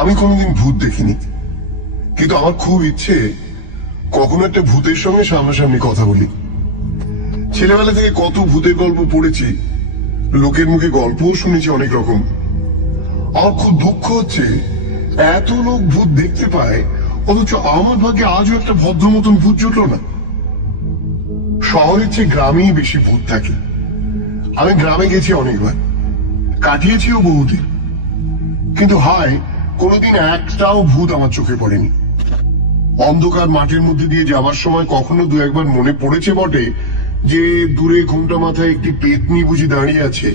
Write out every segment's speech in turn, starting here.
আমি কোনোদিন ভূত দেখিনি, কিন্তু আমার খুব ইচ্ছে কখনো একটা ভূতের সঙ্গে সামনাসামনি কথা বলি। ছেলেবেলা থেকে কত ভূতের গল্প পড়েছি, লোকের মুখে গল্পও শুনেছি অনেক রকম। আমার খুব দুঃখ হচ্ছে এত লোক ভূত দেখতে পায়, অথচ আমার ভাগ্যে আজও একটা ভদ্র মতন ভূত জুটল না। শহরের চেয়ে গ্রামেই বেশি ভূত থাকে। আমি গ্রামে গেছি অনেকবার, কাটিয়েছিও বহুদিন, কিন্তু হায় কোনোদিন একটাও ভূত আমার চোখে পড়েনি। অন্ধকার মাঠের মধ্যে দিয়ে যাওয়ার সময় কখনো দু একবার মনে পড়েছে বটে যে দূরে ঘুমটা মাথায় একটি পেতনি বুঝি দাঁড়িয়ে আছে।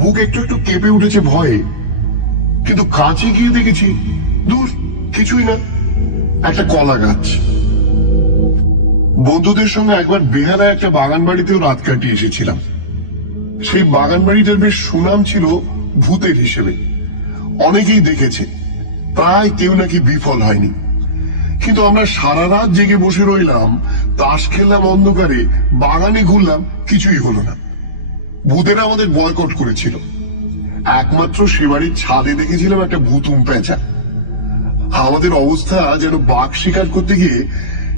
বুক একটু একটু কেঁপে উঠেছে ভয়ে, কিন্তু কাছে গিয়ে দেখেছি দূর কিছুই না, একটা কলা গাছ। বন্ধুদের সঙ্গে একবার বেহালায় একটা বাগান বাড়িতেও রাত কাটিয়ে এসেছিলাম। সেই বাগান বাড়িটার বেশ সুনাম ছিল ভূতের হিসেবে, অনেকেই দেখেছে, প্রায় কেউ নাকি বিফল হয়নি। কিন্তু আমরা সারা রাত জেগে বসে রইলাম, তাস খেললাম অন্ধকারে, বাগানে ঘুরলাম, কিছুই হলো না। ভূতেরা আমাদের বয়কট করেছিল। একমাত্র সে বাড়ির ছাদে দেখেছিলাম একটা ভূতুম পেঁচা। আমাদের অবস্থা যেন বাঘ শিকার করতে গিয়ে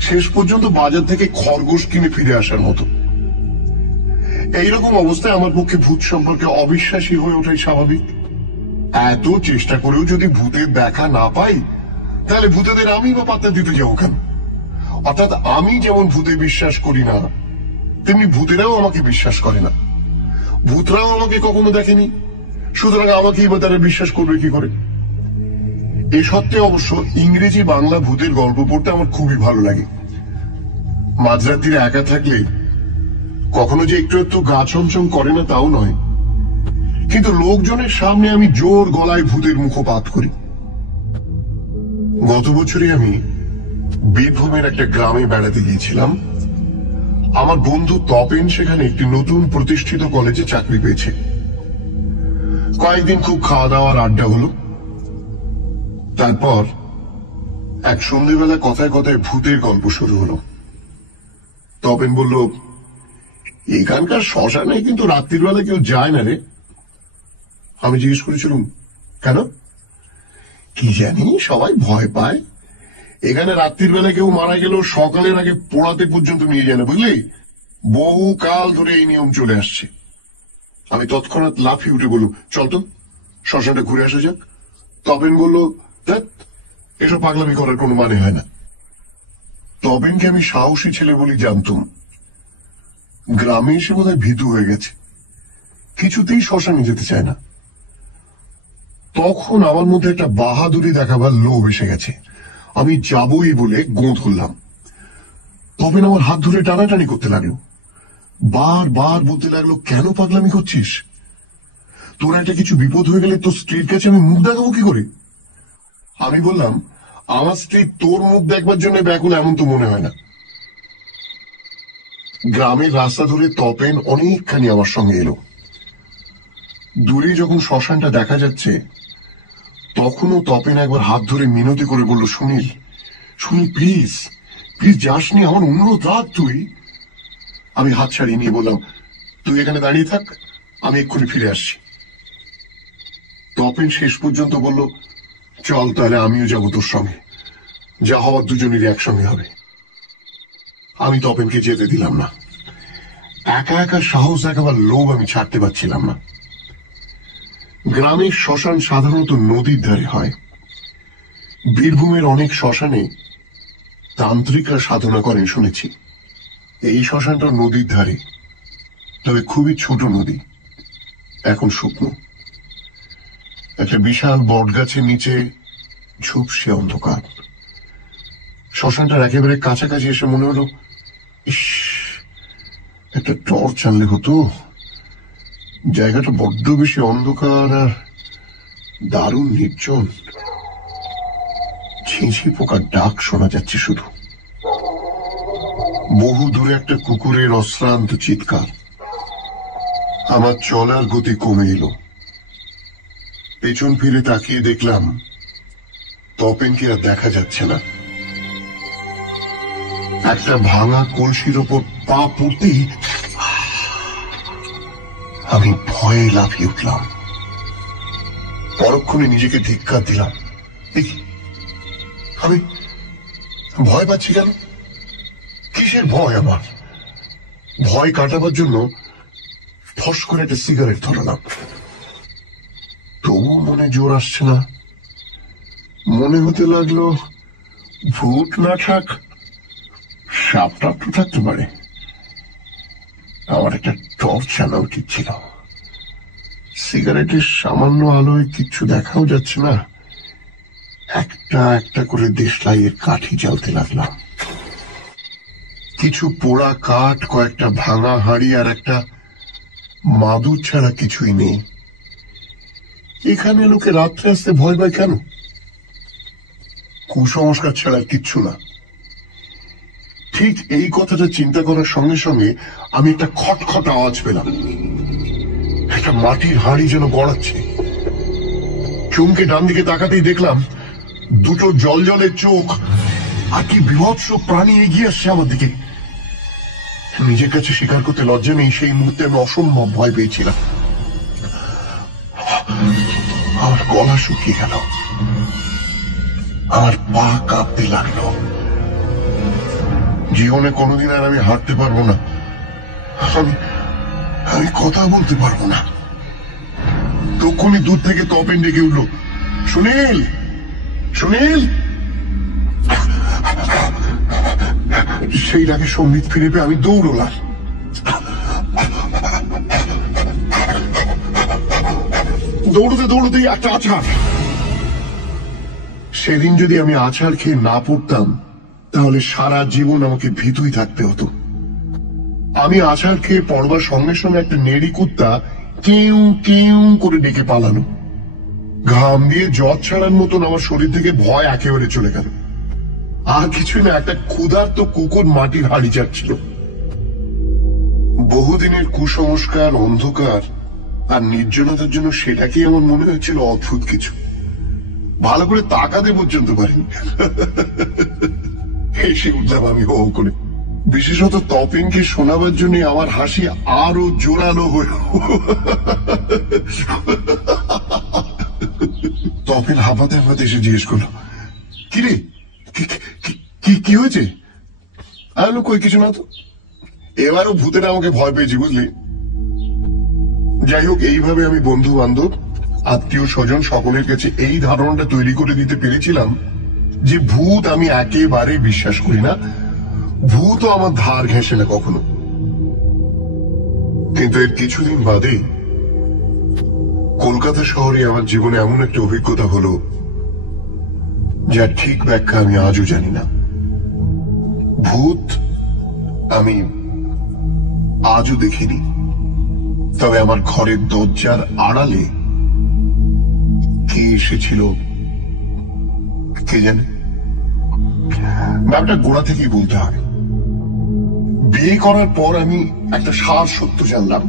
শেষ পর্যন্ত বাজার থেকে খরগোশ কিনে ফিরে আসার মতো। এইরকম অবস্থায় আমার পক্ষে ভূত সম্পর্কে অবিশ্বাসী হয়ে ওঠাই স্বাভাবিক। এত চেষ্টা করেও যদি ভূতের দেখা না পাই, তাহলে ভূতেদের আমি বা পাত্তা দিতে যাবো কেন? অর্থাৎ আমি যেমন ভূতে বিশ্বাস করি না, তেমনি ভূতেরাও আমাকে বিশ্বাস করে না। ভূতরাও আমাকে কখনো দেখেনি, সুতরাং আমাকেই বা তারা বিশ্বাস করবে কি করে? এ সত্ত্বেও অবশ্য ইংরেজি বাংলা ভূতের গল্প পড়তে আমার খুবই ভালো লাগে। মাঝরাত্রিরে একা থাকলে কখনো যে একটু একটু গা ছমছম করে না তাও নয়, কিন্তু লোকজনের সামনে আমি জোর গলায় ভূতের মুখপাত করি। গত বছরে আমি বীরভূমের একটা গ্রামে বেড়াতে গিয়েছিলাম। আমার বন্ধু তপেন সেখানে একটি নতুন প্রতিষ্ঠিত কলেজে চাকরি পেয়েছে। কয়েকদিন খুব খাওয়া দাওয়ার আড্ডা হলো। তারপর এক সন্ধ্যেবেলা কথায় কথায় ভূতের গল্প শুরু হলো। তপেন বলল, এখানকার শ্মশানে কিন্তু রাত্রির বেলা কেউ যায় না রে। আমি জিজ্ঞেস করেছিলাম, কেন? কি জানি, সবাই ভয় পায়। এখানে রাত্রির বেলা কেউ মারা গেল সকালের আগে পোড়াতে পর্যন্ত নিয়ে যায় না, বুঝলি? বহু কাল ধরে এই নিয়ম চলে আসছে। আমি তৎক্ষণাৎ লাফিয়ে উঠে বলল, চল তো শ্মশানটা ঘুরে আসা যাক। তপেন বলল, ধ্যাৎ, এসব পাগলামি করার কোনো মানে হয় না। তপেনকে আমি সাহসী ছেলে বলে জানতাম। গ্রামে এসে বোধহয় ভীতু হয়ে গেছে, কিছুতেই শ্মশানে যেতে চায় না। তখন আমার মধ্যে একটা বাহাদুরি দেখাবার লোভ এসে গেছে। আমি যাবই বলে গোঁ ধরলাম। তপেন আমার হাত ধরে টানাটানি করতে লাগলো, বারবার বলতে লাগলো, কেন পাগলামি করছিস? তোর একটা কিছু বিপদ হয়ে গেলে তোর স্ত্রীর কাছে আমি মুখ দেখাবো কি করে? আমি বললাম, আমার স্ত্রী তোর মুখ দেখবার জন্য ব্যাকুল এমন তো মনে হয় না। গ্রামের রাস্তা ধরে তপেন অনেকখানি আমার সঙ্গে এলো। দূরে যখন শ্মশানটা দেখা যাচ্ছে, তখনও তপেন একবার হাত ধরে মিনতি করে বলল, সুনীল, সুনীল, প্লিজ প্লিজ যাসনি, আমার অনুরোধ রাখ তুই। আমি হাত ছাড়িয়ে নিয়ে বললাম, তুই এখানে দাঁড়িয়ে থাক, আমি এক্ষুনি ফিরে আসছি। তপেন শেষ পর্যন্ত বলল, চল তাহলে আমিও যাবো তোর সঙ্গে, যা হওয়ার দুজনেরই একসঙ্গে হবে। আমি তপেনকে যেতে দিলাম না। একা একা সাহস দেখাবার লোভ আমি ছাড়তে পারছিলাম না। গ্রামের শ্মশান সাধারণত নদীর ধারে হয়। বীরভূমের অনেক শ্মশানে তান্ত্রিকরা সাধনা করেন শুনেছি। এই শ্মশানটা নদীর ধারে, তবে খুবই ছোট নদী, এখন শুকনো। একটা বিশাল বটগাছের নিচে ঝুপসে অন্ধকার। শ্মশানটার একেবারে কাছাকাছি এসে মনে হলো, ইস, একটা টর্চ আনলে হতো। জায়গাটা বড্ড বেশি অন্ধকার আর দারুণ নির্জন। ঝিঁঝি পোকার ডাক শোনা যাচ্ছে শুধু। বহু দূরে একটা কুকুরের অশ্রান্ত চিৎকার। আমার চলার গতি কমে এলো। পেছন ফিরে তাকিয়ে দেখলাম তপেনকে আর দেখা যাচ্ছে না। একটা ভাঙা কলসির ওপর পা পড়তেই আমি ভয়ে লাফিয়ে উঠলাম। পরক্ষণে নিজেকে ধিক্কার দিলাম। আমি ভয় পাচ্ছি কেন? কিসের ভয় আমার? ভয় কাটাবার জন্য ফস করে একটা সিগারেট ধরালাম। তবু মনে জোর আসছে না। মনে হতে লাগলো ভূত না থাক, সাপ টাপ তো থাকতে পারে। আমার একটা টর্চ আনা উচিত ছিল। সিগারেটের সামান্য আলোয় কিচ্ছু দেখাও যাচ্ছে না। একটা একটা করে দেশলাইয়ের কাঠি জ্বালতে লাগলাম। কিছু পোড়া কাঠ, কয়েকটা ভাঙা হাঁড়ি আর একটা মাদুর ছাড়া কিছুই নেই। এখানে লোকে রাত্রে আসতে ভয় পায় কেন? কুসংস্কার ছাড়া কিচ্ছু না। ঠিক এই কথাটা চিন্তা করার সঙ্গে সঙ্গে আমি একটা খটখট আওয়াজ পেলাম। একটা মাটির হাঁড়ি যেন গড়াচ্ছে। চমকে ডান দিকে তাকাতেই দেখলাম দুটো জলজলের চোখ আর কি বিভৎস প্রাণী এগিয়ে আসছে আমার দিকে। নিজের কাছে স্বীকার করতে লজ্জা নেই, সেই মুহূর্তে আমি অসম্ভব ভয় পেয়েছিলাম। আমার গলা শুকিয়ে গেল, আমার পা কাঁপতে লাগলো। জীবনে কোনোদিন আর আমি হাঁটতে পারবো না, আমি কথা বলতে পারবো না। তখনই দূর থেকে তপেন ডেকে উঠল, সুনীল, সুনীল। সেই ডাকে সম্বিত ফিরে পেয়ে আমি দৌড়লাম। দৌড়তে দৌড়তেই একটা আছাড়। সেদিন যদি আমি আছাড় খেয়ে না পড়তাম তাহলে সারা জীবন আমাকে ভীতুই থাকতে হতো। আমি আছাড় খেয়ে পড়বার সঙ্গে সঙ্গে একটা নেড়ি কুত্তা কেউ কেউ করে ডেকে পালানো। ঘাম দিয়ে জট ছাড়ার মতন আমার শরীর থেকে ভয় একেবারে চলে গেল। আর কিছুই না, একটা ক্ষুধার্ত কুকুর মাটির হাড়ি চাটছিল। বহুদিনের কুসংস্কার, অন্ধকার আর নির্জনতার জন্য সেটাকেই আমার মনে হচ্ছিল অদ্ভুত কিছু। ভালো করে তাকাতে পর্যন্ত পারিনি। হেসে উঠলাম আমি হো হো করে। বিশেষত তপেনকে শোনাবার জন্য আমার হাসি আরো জোরালো হয়ে। তপেন হাঁপাতে হাঁপাতে এসে জিজ্ঞেস করলো, কিরে কি হয়েছে? আমি কই কিছু না তো। এবারও ভূতেরা আমাকে ভয় পেয়েছি, বুঝলি। যাই হোক, এইভাবে আমি বন্ধু বান্ধব, আত্মীয় স্বজন সকলের কাছে এই ধারণাটা তৈরি করে দিতে পেরেছিলাম যে ভূত আমি একেবারে বিশ্বাস করি না, ভূতও আমার ধার ঘেঁষে না কখনো। কিন্তু এর কিছুদিন বাদে কলকাতা শহরে আমার জীবনে এমন একটা অভিজ্ঞতা হলো যার ঠিক ব্যাখ্যা আমি আজও জানি না। ভূত আমি আজও দেখিনি, তবে আমার ঘরের দরজার আড়ালে কে এসেছিল কে জানে। ব্যাপারটা গোড়া থেকেই বলতে হয়। বিয়ে করার পর আমি একটা সার সত্য জানলাম,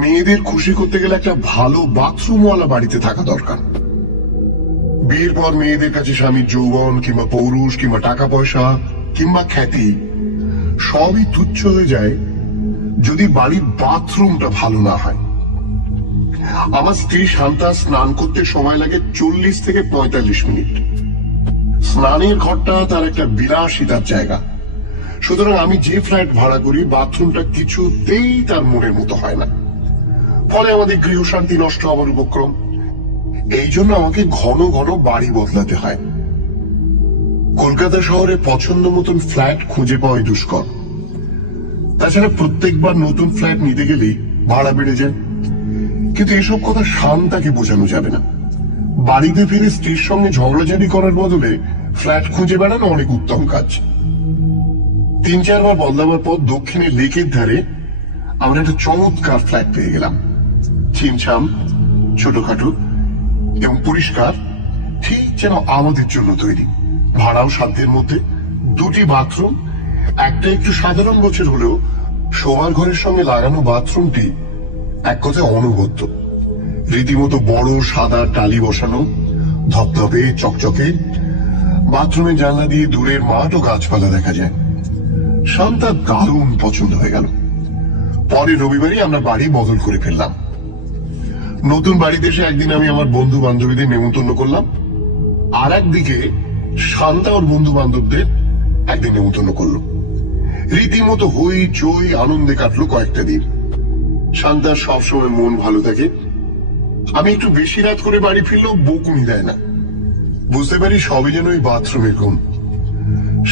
মেয়েদের খুশি করতে গেলে একটা ভালো বাথরুমওয়ালা বাড়িতে থাকা দরকার। বিয়ের পর মেয়েদের কাছে স্বামীর যৌবন কিংবা পৌরুষ কিংবা টাকা পয়সা কিংবা খ্যাতি সবই তুচ্ছ হয়ে যায় যদি বাড়ির বাথরুমটা ভালো না হয়। আমার স্ত্রী শান্তা স্নান করতে সময় লাগে 40 থেকে 45 মিনিট। স্নানের ঘরটা তার একটা বিলাসিতার জায়গা। সুতরাং আমি যে ফ্ল্যাট ভাড়া করি, বাথরুমটা কিছুতেই তার মনের মতো হয় না। ফলে আমাদের গৃহশান্তি নষ্ট হবার উপক্রম। এই জন্য আমাকে ঘন ঘন বাড়ি বদলাতে হয়। কলকাতা শহরে পছন্দ মতন ফ্ল্যাট খুঁজে পাওয়াই দুষ্কর। তাছাড়া প্রত্যেকবার নতুন ফ্ল্যাট নিতে গেলেই ভাড়া বেড়ে যায়। কিন্তু এসব কথা শান্তাকে বোঝানো যাবে না। বাড়িতে ফিরে স্ত্রীর সঙ্গে ঝগড়াঝাড়ি করার বদলে ফ্ল্যাট খুঁজে বেড়ানো অনেক উত্তম কাজ। 3-4 বার বদলাবার পর দক্ষিণে লেকের ধারে আমরা একটা চমৎকার ফ্ল্যাট পেয়ে গেলাম। ছিমছাম, ছোটখাটো এবং পরিষ্কার, ঠিক যেন আমাদের জন্য তৈরি। ভাড়াও সাধ্যের মধ্যে। 2টি বাথরুম, একটা একটু সাধারণ গোছের হলেও শোবার ঘরের সঙ্গে লাগানো বাথরুমটি এক কথায় অনবদ্য। রীতিমতো বড় সাদা টালি বসানো, ধপধপে চকচকে। বাথরুমের জানলা দিয়ে দূরের মাঠ ও গাছপালা দেখা যায়। শান্তার দারুণ পছন্দ হয়ে গেল। পরের রবিবারই আমরা বাড়ি বদল করে ফেললাম। নতুন বাড়িতে এসে একদিন আমি আমার বন্ধু বান্ধবীদের নেমন্তন্ন করলাম। আর একদিকে শান্তা ওর বন্ধু বান্ধবদের একদিন নেমন্তন্ন করলো। রীতিমতো হই চই আনন্দে কাটলো কয়েকটা দিন। শান্তার সবসময় মন ভালো থাকে। আমি একটু বেশি রাত করে বাড়ি ফিরলেও বকুনি দেয় না। বুঝতে পারি সবই যেন ওই বাথরুমের ঘুম।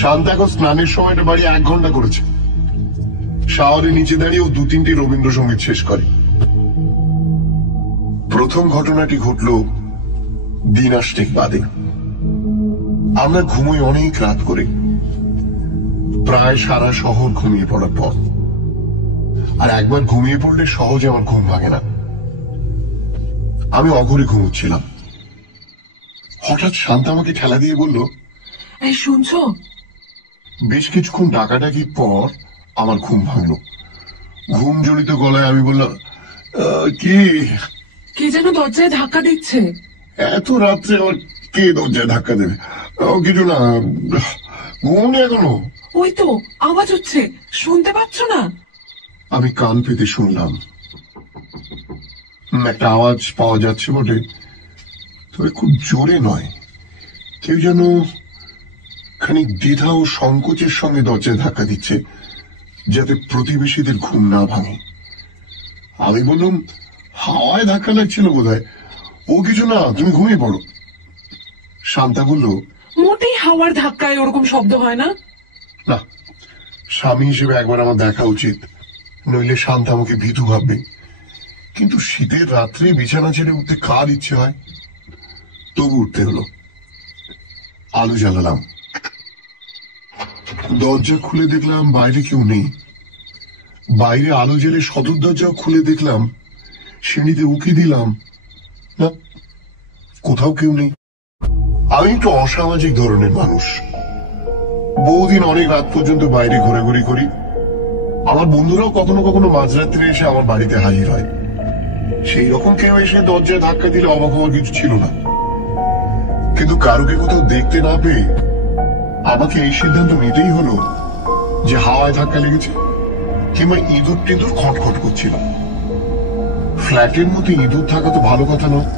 শান্তা এখন স্নানের সময়টা বাড়ি 1 ঘন্টা করেছে। শাওয়ারের নিচে দাঁড়িয়ে ও 2-3টি রবীন্দ্রসঙ্গীত শেষ করে। প্রথম ঘটনাটি ঘটল দিন 8 বাদে। আমরা ঘুমোই অনেক রাত করে, প্রায় সারা শহর ঘুমিয়ে পড়ার পর। আর একবার ঘুমিয়ে পড়লে সহজে আমার ঘুম ভাঙে না। আমি অঘরে ঘুমোচ্ছিলাম। হঠাৎ শান্তা আমাকে ঠেলা দিয়ে বলল, এই শুনছো? বেশ কিছুক্ষণ ডাকাডাকির পর আমার ঘুম ভাঙল। ঘুম জড়িত গলায় আমি বললাম, কি? কে যেন দরজায় ধাক্কা দিচ্ছে। এত রাত্রে আবার কে দরজায় ধাক্কা দেবে? কিছু না, ঘুমোনি এখনো? ওই তো আওয়াজ হচ্ছে, শুনতে পাচ্ছ না? আমি কান পেতে শুনলাম। একটা আওয়াজ পাওয়া যাচ্ছে বটে, তবে খুব জোরে নয়। কেউ যেন খানিক দ্বিধা ও সংকোচের সঙ্গে দরজায় ধাক্কা দিচ্ছে, যাতে প্রতিবেশীদের ঘুম না ভাঙে। আমি বললাম, হাওয়ায় ধাক্কা লাগছিল বোধহয়। ও কিছু না, তুমি ঘুমিয়ে পড়ো। শান্তা বলল, মোটেই হাওয়ার ধাক্কায় ওরকম শব্দ হয় না। না, স্বামী হিসেবে একবার আমার দেখা উচিত, নইলে শান্তা আমাকে ভীতু ভাববে। কিন্তু শীতের রাত্রে বিছানা ছেড়ে উঠতে কার ইচ্ছে হয়? তবু উঠতে হলো। আলো জ্বালালাম। দরজা খুলে দেখলাম বাইরে কেউ নেই। বাইরে আলো জ্বেলে সদর দরজাও খুলে দেখলাম। সিঁড়িতে উকি দিলাম, না, কোথাও কেউ নেই। আমি একটু অসামাজিক ধরনের মানুষ। বহুদিন অনেক রাত পর্যন্ত বাইরে ঘোরাঘুরি করি। আমার বন্ধুরাও কখনো কখনো মাঝরাত্রে এসে আমার বাড়িতে হাজির হয়। সেই রকম কেউ এসে দরজায় ধাক্কা দিলে অবাক হওয়ার কিছু ছিল না। কিন্তু কারোকে কোথাও দেখতে না পেয়ে আমাকে এই সিদ্ধান্ত নিতেই হলো যে হাওয়ায় ধাক্কা লেগেছে, কিংবা ইঁদুর টিঁদুর খটখট করছিল। ফ্ল্যাটের মধ্যে ইঁদুর থাকা তো ভালো কথা নয়।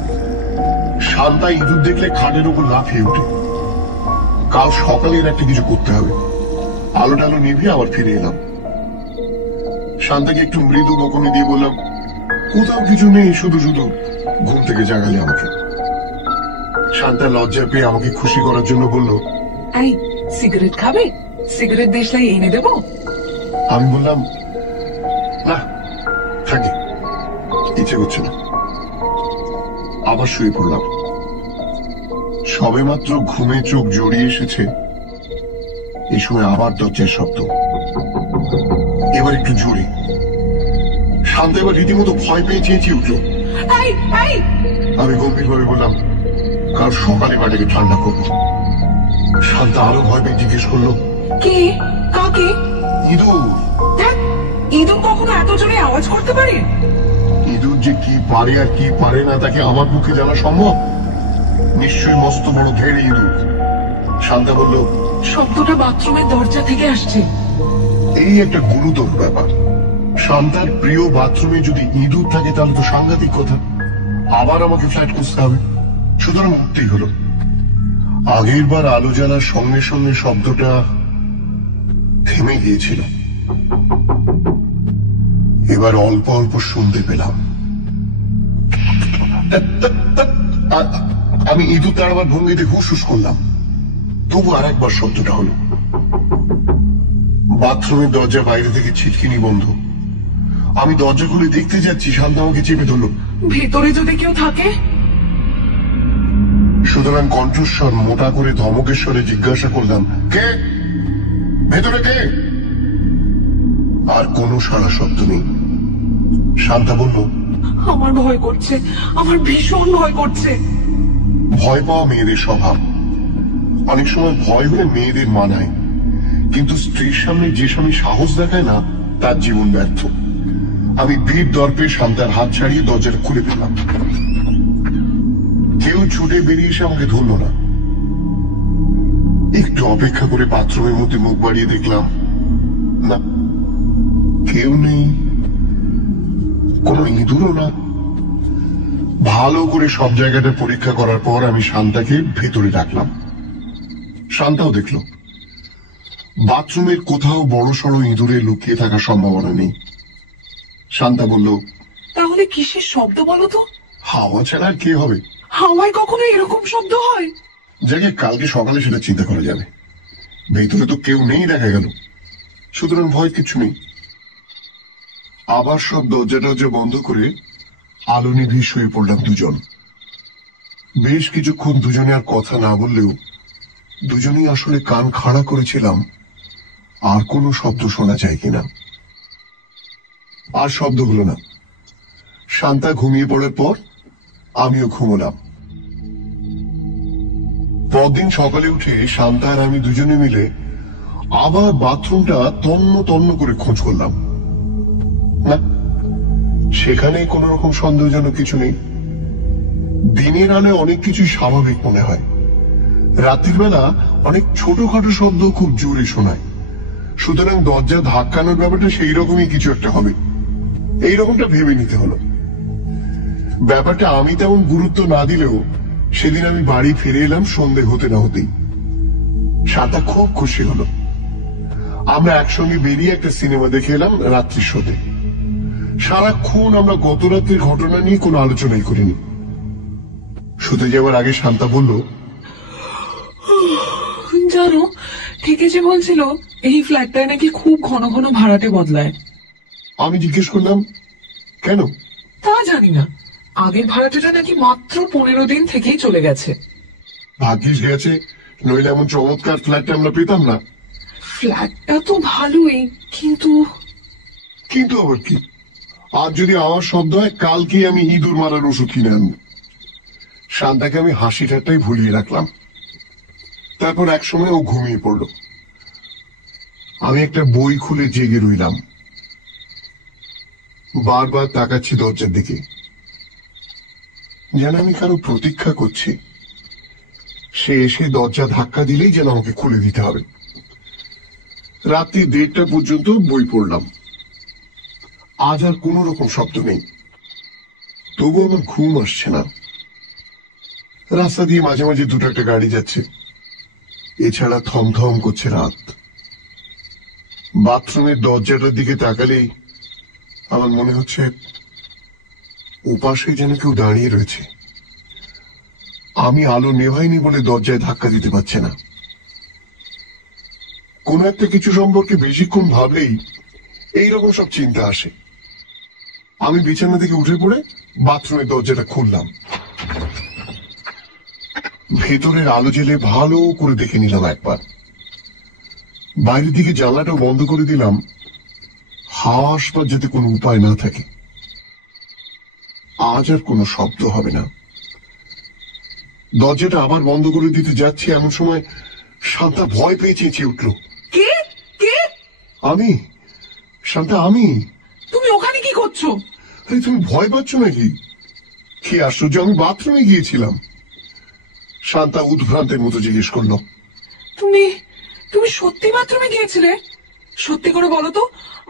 শান্তা ইঁদুর দেখলে খাটের উপর লাফিয়ে উঠে। কাল সকালের একটা কিছু করতে হবে। আলো টালো নিভিয়ে আবার ফিরে এলাম। শান্তাকে একটু মৃদু বকুনি দিয়ে বললাম, কোথাও কিছু নেই, শুধু শুধু ঘুম থেকে জাগালে আমাকে। শান্তা লজ্জা পেয়ে আমাকে খুশি করার জন্য বলল, এই সিগারেট খাবে? সিগারেট দেশলাই এনে দেবো? আমি বললাম, না থাকে, ইচ্ছে করছে না। আবার শুয়ে পড়লাম। সবেমাত্র ঘুমে চোখ জড়িয়ে এসেছে, এই সময় আবার দরজার শব্দ, এবার একটু জোরে। শান্তা এবার রীতিমতো ভয় পেয়ে চেঁচিয়ে উঠল। আমি গম্ভীরভাবে বললাম, কাল সকালে বাড়িকে ঠান্ডা করবো। শান্তা আরো ভয় পেয়ে জিজ্ঞেস করলো, কে? কাকে? ইঁদুর। ইঁদুর কখনো এত জোরে আওয়াজ করতে পারে? ইঁদুর যে কি পারে আর কি পারে না তাকে আমার মুখে জানা সম্ভব? নিশ্চয়ই মস্ত বড় ধেড়ে ইঁদুর। শান্তা বলল, শব্দটা বাথরুমের দরজা থেকে আসছে। এই একটা গুরুতর ব্যাপার। শান্তার প্রিয় বাথরুমে যদি ইঁদুর থাকে তাহলে তো সাংঘাতিক কথা। আবার আমাকে ফ্ল্যাট খুঁজতে হবে। সুতরাং উঠতেই হলো। আগের বার আলো জ্বালার সঙ্গে সঙ্গে শব্দটা থেমে গিয়েছিল। এবার অল্প অল্প শুনতে পেলাম। আমি ইঁদুর তাড়াবার ভঙ্গিতে হুস করলাম। তবু আর একবার শব্দটা হলো। বাথরুমের দরজা বাইরে থেকে ছিটকিনি বন্ধ। আমি দরজা খুলে দেখতে যাচ্ছি, শান্তা আমাকে চেপে ধরল। ভেতরে যদি কেউ থাকে? সুতরাং কণ্ঠস্বর মোটা করে ধমকেশ্বরে জিজ্ঞাসা করলাম, কে? ভেতরে কে? আর কোনো সাড়া শব্দ নেই। শান্তা বলল, আমার ভয় করছে, আমার ভীষণ ভয় করছে। ভয় পাওয়া মেয়েদের স্বভাব। অনেক সময় ভয় হলে মেয়েদের মানায়, কিন্তু স্ত্রীর সামনে যে স্বামী সাহস দেখায় না তার জীবন ব্যর্থ। আমি বীর দর্পে শান্তার হাত ছাড়িয়ে দরজাটা খুলে ফেললাম। কেউ ছুটে বেরিয়ে এসে আমাকে ধরল না। একটু অপেক্ষা করে বাথরুমের মধ্যে মুখ বাড়িয়ে দেখলাম, না, কেউ নেই, কোনো ইঁদুরও না। ভালো করে সব জায়গাটা পরীক্ষা করার পর আমি শান্তাকে ভেতরে ডাকলাম। শান্তাও দেখলো বাথরুমের কোথাও বড় সড়ো ইঁদুরে লুকিয়ে থাকার সম্ভাবনা নেই। শান্তা বলল, তাহলে কিসের শব্দ বলো তো? হাওয়া ছাড়া আর কে হবে? হাওয়ায় কখনো এরকম শব্দ হয়? যাকে কালকে সকালে সেটা চিন্তা করা যাবে। ভেতরে তো কেউ নেই দেখা গেল, সুতরাং ভয় কিছু নেই। আবার সব দরজা বন্ধ করে আলো নিভিয়ে শুয়ে পড়লাম দুজন। বেশ কিছুক্ষণ দুজনে আর কথা না বললেও দুজনেই আসলে কান খাড়া করেছিলাম আর কোনো শব্দ শোনা যায় কিনা। আর শব্দ হলো না। শান্তা ঘুমিয়ে পড়ার পর আমিও ঘুমলাম। পরদিন সকালে উঠে শান্তা আর আমি দুজনে মিলে আবার বাথরুমটা তন্ন তন্ন করে খোঁজ করলাম। না, সেখানে কোন রকম সন্দেহজনক কিছু নেই। দিনের আলোয় অনেক কিছু স্বাভাবিক মনে হয়। রাতের বেলা অনেক ছোটখাটো শব্দ খুব জোরে শোনায়, সুতরাং দরজা ধাক্কানোর ব্যাপারটা সেই রকমই কিছু একটা হবে, এইরকমটা ভেবে নিতে হলো। ব্যাপারটা আমি তেমন গুরুত্ব না দিলেও সেদিন আমি বাড়ি ফিরে এলাম সন্ধে হতে না হতেই। শান্তা খুব খুশি হলো। আমরা একসঙ্গে বেরিয়ে একটা সিনেমা দেখে এলাম রাত্রির শোতে। সারাক্ষণ আমরা গত রাত্রির ঘটনা নিয়ে কোনো আলোচনাই করিনি। শুতে যাওয়ার আগে শান্তা বলল, জানো, থেকে যে বলছিল এই ফ্ল্যাটটায় নাকি খুব ঘন ঘন ভাড়াটে বদলায়। আমি জিজ্ঞেস করলাম, কেন? তা জানি না, আগের ভাড়াটেটা নাকি মাত্র 15 দিন থেকেই চলে গেছে। ভাগ্যিস গেছে, নইলে এমন চমৎকার ফ্ল্যাটটা আমরা পেতাম না। ফ্ল্যাটটা তো ভালোই, কিন্তু কিন্তু আবার কি? আজ যদি আমার শব্দ হয়, কালকে আমি ইঁদুর মারার ওষুধ কিনে আনবো। শান্তাকে আমি হাসি ঠাট্টাই ভুলিয়ে রাখলাম। তারপর একসময় ও ঘুমিয়ে পড়ল। আমি একটা বই খুলে জেগে রইলাম। বারবার তাকাচ্ছি দরজার দিকে, যেন আমি কারো প্রতীক্ষা করছি। সে এসে দরজা ধাক্কা দিলেই যেন আমাকে খুলে দিতে হবে। রাত্রি 1:30 পর্যন্ত বই পড়লাম। আজ আর কোন রকম শব্দ নেই, তবু আমার ঘুম আসছে না। রাস্তা দিয়ে মাঝে মাঝে দুটো একটা গাড়ি যাচ্ছে, এছাড়া থমথম করছে রাত। বাথরুমের দরজাটার দিকে তাকালেই আমার মনে হচ্ছে ওপাশে যেন কেউ দাঁড়িয়ে রয়েছে। আমি আলো নেভাইনি বলে দরজায় ধাক্কা দিতে পারছে না। কোন একটা কিছু সম্পর্কে বেশিক্ষণ ভাবলেই এইরকম সব চিন্তা আসে। আমি বিছানা থেকে উঠে পড়ে বাথরুমের দরজাটা খুললাম। ভেতরের আলো জেলে ভালো করে দেখে নিলাম একবার। বাইরের দিকে জানলাটাও বন্ধ করে দিলাম, হাওয়া আসবার যাতে কোনো উপায় না থাকে। আজ আর কোনো শব্দ হবে না। দরজাটা আবার বন্ধ করে দিতে যাচ্ছি, এমন সময় শান্তা ভয় পেয়ে চেঁচিয়ে উঠল, কে কে? আমি। শান্তা, আমি। তুমি ওখানে কি করছো? আরে তুমি ভয় পাচ্ছ নাকি? কি আশ্চর্য, আমি বাথরুমে গিয়েছিলাম। শান্তা উদ্ভ্রান্তের মতো জিজ্ঞেস করলো, তুমি তুমি সত্যি বাথরুমে গিয়েছিলে? সত্যি করে বলো তো,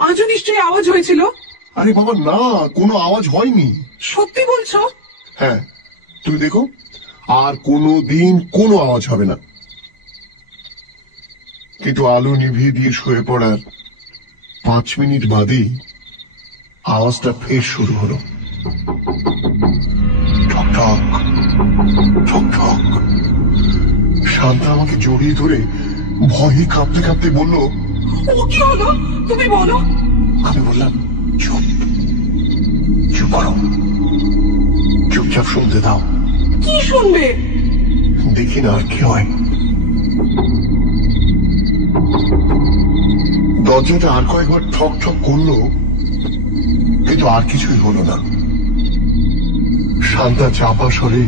আজও নিশ্চয়ই আওয়াজ হয়েছিল। আরে বাবা না, কোনো আওয়াজ হয়নি। সত্যি বলছো? হ্যাঁ, তুমি দেখো, আর কোনো দিন কোনো আওয়াজ হবে না। কিন্তু আলো নিভিয়ে দিয়ে শুয়ে পড়ার 5 মিনিট বাদেই আওয়াজটা ফের শুরু হলো। ঠক ঠক ঠক ঠক। শান্তা আমাকে জড়িয়ে ধরে ভয়ে কাঁপতে কাঁপতে বলল, ও কি হলো, তুমি বলো। আমি বললাম, চুপ চুপ করো, চুপচাপ শুনতে দাও। কি শুনবে? দেখি না আর কি হয়। দরজাটা আর কয়েকবার ঠক ঠক করলো, কিন্তু আর কিছুই হলো না। শান্তা চাপা স্বরে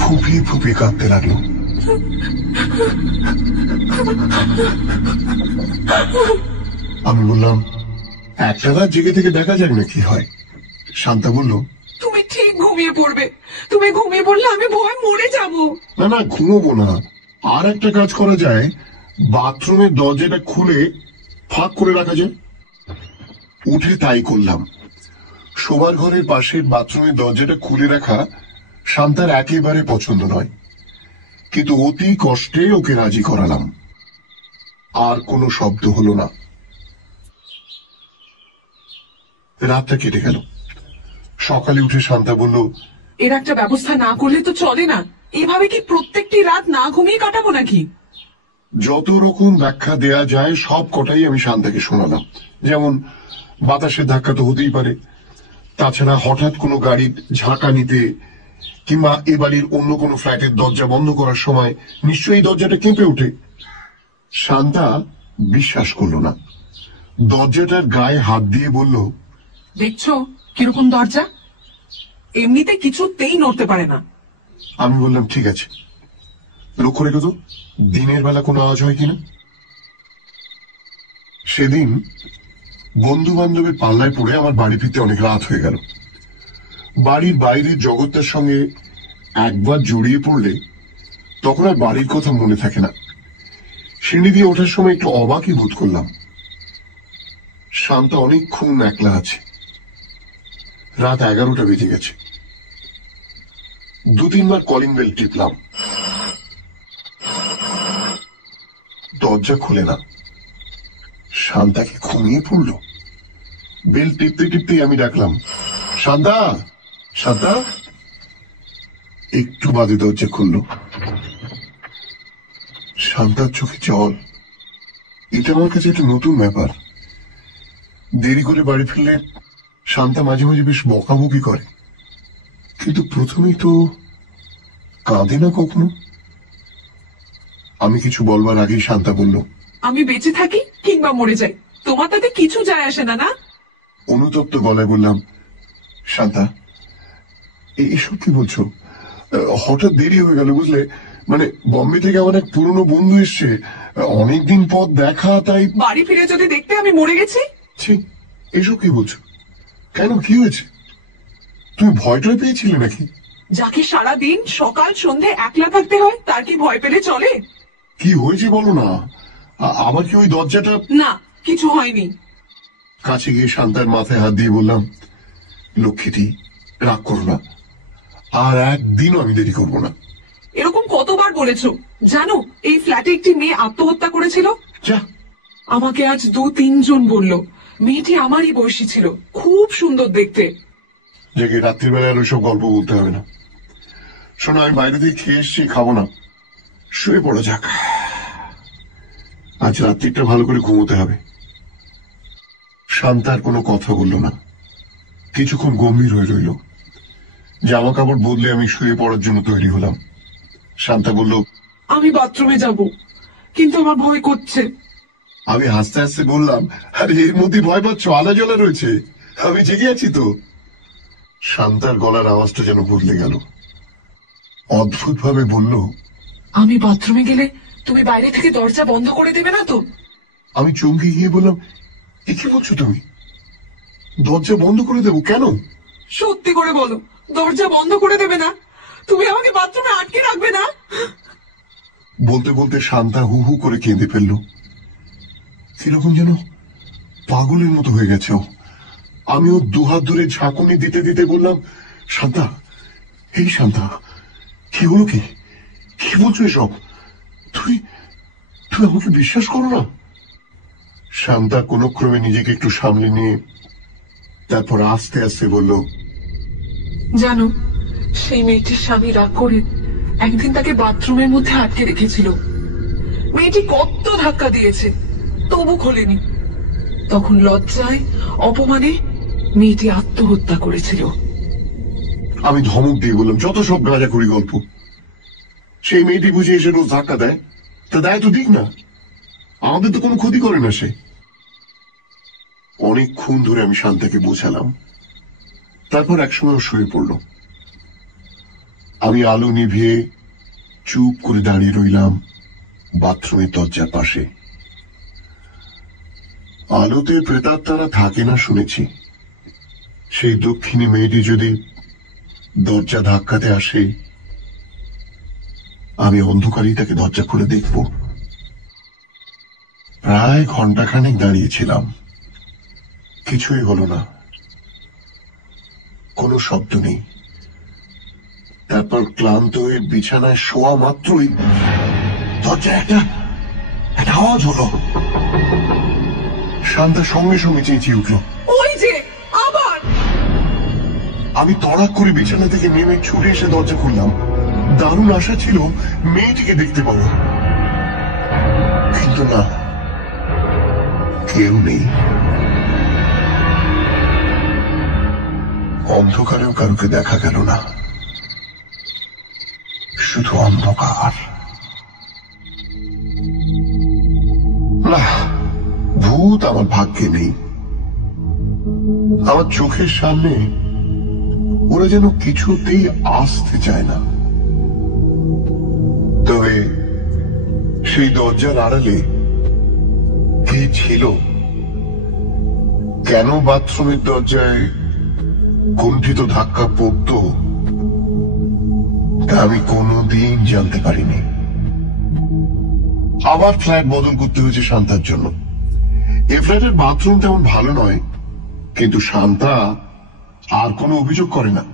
ফুপিয়ে ফুপিয়ে কাঁদতে লাগলো। আমি বললাম, একটা রাত জেগে থেকে দেখা যাক না কি হয়। শান্তা বলল, তুমি ঠিক ঘুমিয়ে পড়বে। তুমি ঘুমিয়ে পড়লে আমি ভয় মরে যাব। না না, ঘুমোবো না। আর একটা কাজ করা যায়, বাথরুমের দরজাটা খুলে ফাঁক করে রাখা যায়। উঠে তাই করলাম। শোবার ঘরের পাশের বাথরুমের দরজাটা খুলে রাখা শান্তার একেবারে পছন্দ নয়, কিন্তু অতি কষ্টে ওকে রাজি করালাম। আর কোনো শব্দ হলো না। রাতটা কেটে গেল। সকালে উঠে শান্তা বলল, এর একটা ব্যবস্থা না করলে তো চলে না। এভাবে কি প্রত্যেকটি রাত না ঘুমিয়ে কাটাবো নাকি? যত রকম ব্যাখ্যা দেয়া যায় সব কটাই আমি শান্তাকে শোনালাম। যেমন বাতাসের ধাক্কা তো হতেই পারে, তাছাড়া হঠাৎ কোনো গাড়ির ঝাঁকা নিতে, কিংবা এ বাড়ির অন্য কোনো ফ্ল্যাটের দরজা বন্ধ করার সময় নিশ্চয়ই দরজাটা কেঁপে ওঠে। শান্তা বিশ্বাস করল না। দরজাটার গায়ে হাত দিয়ে বলল, দেখছো কিরকম দরজা, এমনিতে কিছুতেই নড়তে পারে না। আমি বললাম, ঠিক আছে, লক্ষ্য রেখো তো দিনের বেলা কোনো আওয়াজ হয় কিনা। সেদিন বন্ধু বান্ধবের পাল্লায় পড়ে আমার বাড়ি ফিরতে অনেক রাত হয়ে গেল। বাড়ির বাইরের জগৎটার সঙ্গে একবার জড়িয়ে পড়লে তখন আর বাড়ির কথা মনে থাকে না। সিঁড়ি দিয়ে ওঠার সময় একটু অবাকই বোধ করলাম। শান্তা অনেকক্ষণ একলা আছে। রাত 11টা বেজে গেছে। 2-3 বার কলিং বেল টিপলাম, দরজা খুলে না। শান্তাকে ঘুমিয়ে পড়ল। বেল টিপতে টিপতেই আমি ডাকলাম, শান্তা, শান্তা। একটু বাদে দরজা খুলল। শান্তার চোখে জল। এটা আমার কাছে একটা নতুন ব্যাপার। দেরি করে বাড়ি ফিরলে শান্তা মাঝে মাঝে বেশ বকাবকি করে, কিন্তু প্রথমেই তো কাঁদে না কখনো। আমি কিছু বলবার আগেই শান্তা বলল, আমি বেঁচে থাকি কিংবা মরে যাই, তোমার তাতে কিছু যায় আসে না। না, অনুতপ্ত গলায় বললাম, শান্তা, এসব কি বলছো? হঠাৎ দেরি হয়ে গেল বুঝলে। মানে বম্বে থেকে আমার এক পুরনো বন্ধু এসছে, অনেকদিন পর দেখা, তাই। বাড়ি ফিরে যদি দেখতে আমি মরে গেছি। ছি, এসব কি বলছো? কেন, কি হয়েছে? তুমি ভয়টয় পেয়েছিলে নাকি? যাকে সারাদিন সকাল সন্ধে একলা থাকতে হয় তার কি ভয় পেলে চলে? কি হয়েছে বলো না। আবার কি ওই দরজাটা? না, কিছু হয়নি। কাছে গিয়ে শান্তার মাথায় হাত দিয়ে বললাম, লক্ষ্মীটি, রাগ করো না, আর একদিনও আমি দেরি করবো না। এরকম কতবার বলেছো? জানো এই ফ্ল্যাটে একটি মেয়ে আত্মহত্যা করেছিল। যা, আমাকে আজ 2-3 জন বলল। মেয়েটি আমারই বয়সী ছিল, খুব সুন্দর দেখতে। জেগে রাত্রিবেলা আর ওইসব গল্প বলতে হবে না। শোনো, আমি বাইরে থেকে খেয়ে এসছি, খাবো না, শুয়ে পড়া যাক। আজ রাত্রিটা ভালো করে ঘুমোতে হবে। শান্তার কোনো কথা বলল না, কিছুক্ষণ গম্ভীর হয়ে রইল। জামা কাপড় বদলে আমি শুয়ে পড়ার জন্য তৈরি হলাম। শান্তা বলল, আমি বাথরুমে যাব, কিন্তু আমার ভয় করছে। আমি হাসতে হাসতে বললাম, আরে এর মধ্যে ভয় পাচ্ছ? আলা জ্বলা রয়েছে, আমি জেগে আছি তো। শান্তার গলার আওয়াজটা যেন বদলে গেল। অদ্ভুত ভাবে বলল, আমি বাথরুমে গেলে তুমি বাইরে থেকে দরজা বন্ধ করে দেবে না তো? আমি চমকে গিয়ে বললাম, এ কি বলছো তুমি? দরজা বন্ধ করে দেবো কেন? সত্যি করে বলো, দরজা বন্ধ করে দেবে না? তুমি আমাকে বাথরুমে আটকে রাখবে না? বলতে বলতে শান্তা হু হু করে কেঁদে ফেলল। কিরকম যেন পাগলের মতো হয়ে গেছে ও। আমি ওর দুহাত ধরে ঝাঁকুনি দিতে দিতে বললাম, শান্তা, এই শান্তা, কি হলো? কি কি বলছো এসব? তুই তুই আমাকে বিশ্বাস করো না? শান্তা কোনো ক্রমে নিজেকে একটু সামলে নিয়ে তারপর আস্তে আস্তে বলল, জানো, সেই মেয়েটির স্বামী রাগ করে একদিন তাকে বাথরুমের মধ্যে আটকে রেখেছিল। মেয়েটি কত ধাক্কা দিয়েছে, তবু খোলেনি। তখন লজ্জায় অপমানে মেয়েটি আত্মহত্যা করেছিল। আমি ধমক দিয়ে বললাম, যত সব গাঁজাখুরি গল্প। সেই মেয়েটি বুঝে এসে রোজ ধাক্কা দেয়, তা দেয় তো দিক না, আমাদের তো কোনো ক্ষতি করে না সে। অনেকক্ষণ ধরে আমি শান্তাকে বোঝালাম। তারপর একসময় ও শুয়ে পড়ল। আমি আলো নিভিয়ে চুপ করে দাঁড়িয়ে রইলাম বাথরুমের দরজার পাশে। আলোতে প্রেতাত্মারা থাকে না শুনেছি। সেই দক্ষিণী মেয়েটি যদি দরজা ধাক্কাতে আসে, আমি অন্ধকারেই তাকে দরজা খুলে দেখব। প্রায় ঘন্টাখানেক দাঁড়িয়েছিলাম, কিছুই হলো না। কোনো শব্দ নেই। তারপর ক্লান্ত হয়ে বিছানায় শোয়া মাত্রই দরজায় একটা আওয়াজ হলো। শান্তা সঙ্গে সঙ্গে চেঁচিয়ে উঠল, ওই যে আবার! আমি তড়াক করে বিছানা থেকে নেমে ছুটে এসে দরজা খুললাম। দারুণ আশা ছিল মেয়েটিকে দেখতে পাবো, কিন্তু না, কেউ নেই। অন্ধকারেও কারোকে দেখা গেল না, শুধু অন্ধকার। না, ভূত আমার ভাগ্যে নেই। আমার চোখের সামনে ওরা যেন কিছুতেই আসতে চায় না। তবে সেই দরজার আড়ালে কি ছিল, কেন বাথরুমের দরজায় কুণ্ঠিত ধাক্কা পড়ত, তা আমি কোনোদিন জানতে পারিনি। আবার ফ্ল্যাট বদল করতে হয়েছে শান্তার জন্য। এ ফ্ল্যাটের বাথরুম তেমন ভালো নয়, কিন্তু শান্তা আর কোনো অভিযোগ করে না।